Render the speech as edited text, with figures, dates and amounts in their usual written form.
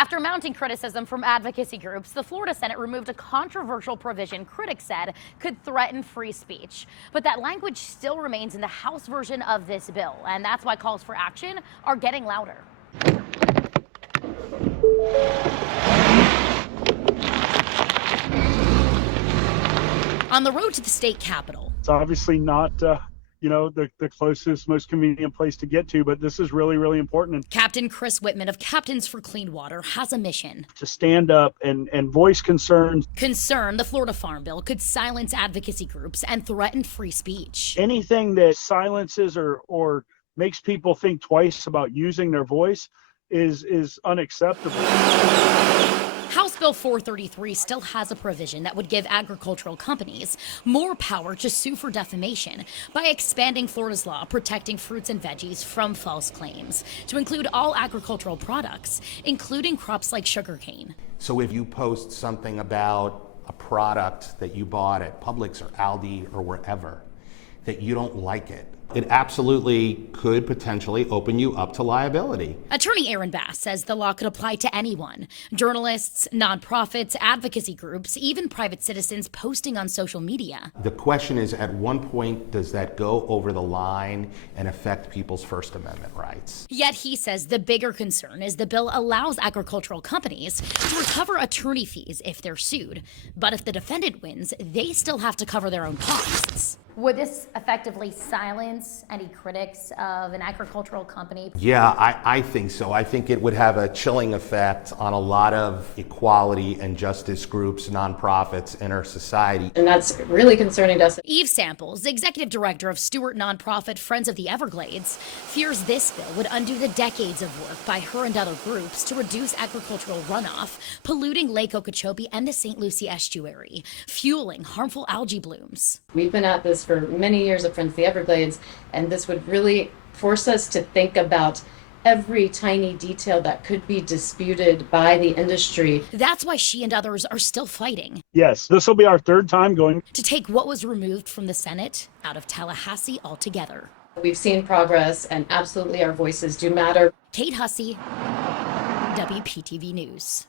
After mounting criticism from advocacy groups, the Florida Senate removed a controversial provision critics said could threaten free speech. But that language still remains in the House version of this bill, and that's why calls for action are getting louder. On the road to the state capitol. It's obviously not, the closest, most convenient place to get to, but this is really, really important. Captain Chris Whitman of Captains for Clean Water has a mission to stand up and voice concerns. The Florida Farm Bill could silence advocacy groups and threaten free speech. Anything that silences or makes people think twice about using their voice is unacceptable. House Bill 433 still has a provision that would give agricultural companies more power to sue for defamation by expanding Florida's law protecting fruits and veggies from false claims to include all agricultural products, including crops like sugarcane. So if you post something about a product that you bought at Publix or Aldi or wherever, that you don't like it, it absolutely could potentially open you up to liability. Attorney Aaron Bass says the law could apply to anyone. Journalists, nonprofits, advocacy groups, even private citizens posting on social media. The question is, at one point, does that go over the line and affect people's First Amendment rights? Yet he says the bigger concern is the bill allows agricultural companies to recover attorney fees if they're sued. But if the defendant wins, they still have to cover their own costs. Would this effectively silence any critics of an agricultural company? Yeah, I think so. I think it would have a chilling effect on a lot of equality and justice groups, nonprofits in our society. And that's really concerning to us. Eve Samples, executive director of Stewart nonprofit Friends of the Everglades, fears this bill would undo the decades of work by her and other groups to reduce agricultural runoff, polluting Lake Okeechobee and the St. Lucie estuary, fueling harmful algae blooms. We've been at this for many years at Friends of the Everglades, and this would really force us to think about every tiny detail that could be disputed by the industry. That's why she and others are still fighting. Yes, this will be our third time going to take what was removed from the Senate out of Tallahassee altogether. We've seen progress, and absolutely our voices do matter. Kate Hussey, WPTV News.